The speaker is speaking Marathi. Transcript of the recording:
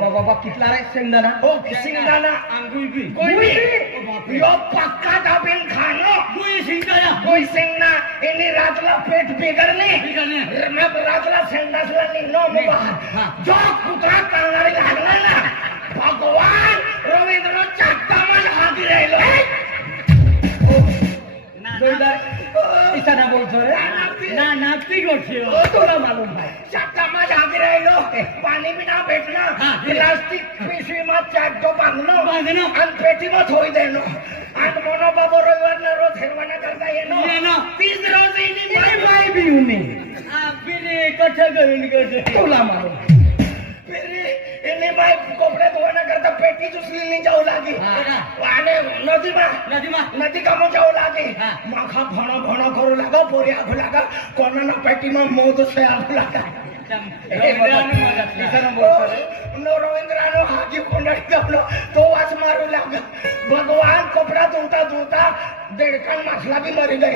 बाबा कितला रे शेंगदाणा हो शेंगदाणा अंगुई बी गुई यो पक्का दाबेन खानो गुई शेंगदाणा गुई शेंगना इनी रातला पेट बिगडणे मग रातला संडासला निघणं मग जो कुत्रा करणारी लागला ना भगवान रवींद्रनाथ चाकतामान हाती राहिलो इसाना बोलतो रे ना नाती गोष्टी तुला मालूम भाई चाकतामान हाती राहिलो पाणी बिना भेटणं प्लास्टिक पिशवी मग चाकतो बांधणं आणि पेटी मग थोई देणं आणि मोनो बाबा रविवार रोज हेरवाना करता येणं तीच रोज इनी बाय बी उनी बिले कठ करून तुला मालूम इनी बाय कपडे धुवाना करता पेटी उचलीने जाऊ लागे आणि नदी कामो जाऊ लागे माखा भणो करू लागा पोरी आखू लागा कोणाना पेटी मग मोद से आखू लागा रवींद्रानो हाजी कोंडाळी जमलो तो वास मारू लागा भगवान कपडा धुता देडकान मासला बी मरी गई